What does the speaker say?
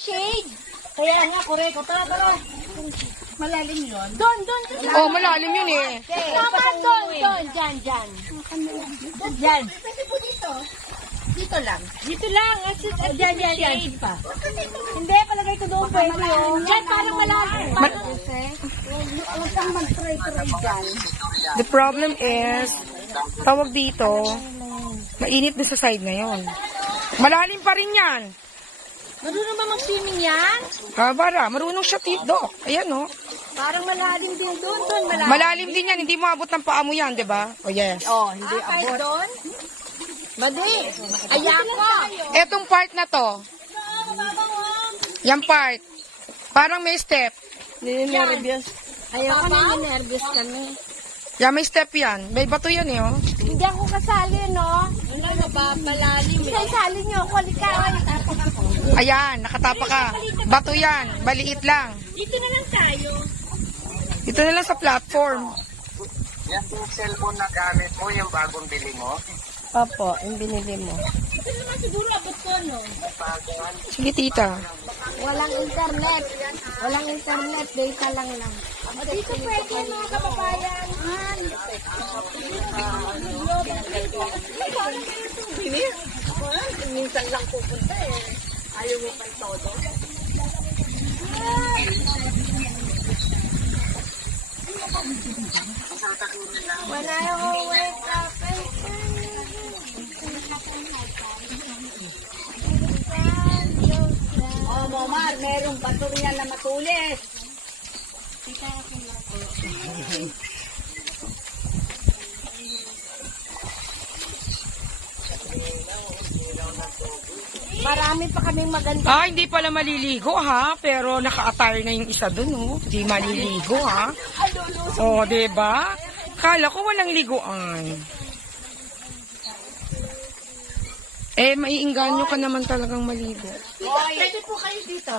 Shade. Kaya nga, correct. Tara. Malalim yun. Doon. Oh, malalim yun eh. Tama, doon. Dyan. Yan. Pwede po dito. Dito lang. Dito lang. At dyan. Hindi, palagay ko doon pwede yun. Dyan, parang malalim. Huwag kang mag-try dyan. The problem is, tawag dito, mainit na sa side na yon. Malalim pa rin yan. Marunong ba mag-swimming yan? Bara, marunong siya tito. Ayan oh. Parang malalim din doon. Malalim. Malalim din yan, hindi mo abot ng paa mo yan, di ba? Oh yes. Oh, hindi abot. Doon? Madi. Ayan ko. Etong part na to. Yan part. Parang may step. Nervous. Ayoko na nervous kami. Yan, may step yan. May bato yan eh, oh. Hindi ako kasali, no? Ano, mapapalalim. Isasali niyo ako. Likaw. Ayan, nakatapa ka. Bato yan. Maliit lang. Dito na lang tayo. Dito na lang sa platform. Yan yung cellphone na gamit mo, yung bagong bili mo. Opo, yung binili mo. Ito naman siguro abot ko, no? Sige, tita. Walang internet. Data lang. Dito pwede, mga kababayan. Minsan lang pupunta eh. Ayaw mo pa todo. Wala yung wake up. Oh, Momar, merong bato riyan na matulis. Marami pa kaming maganda. Ah, hindi pala maliligo ha, pero naka-attire na yung isa dun, oh. Hindi maliligo ha. Oh, 'di ba? Kala ko walang liguan. Eh, maiinganyo ka naman talagang maligo. Pwede po kayo dito.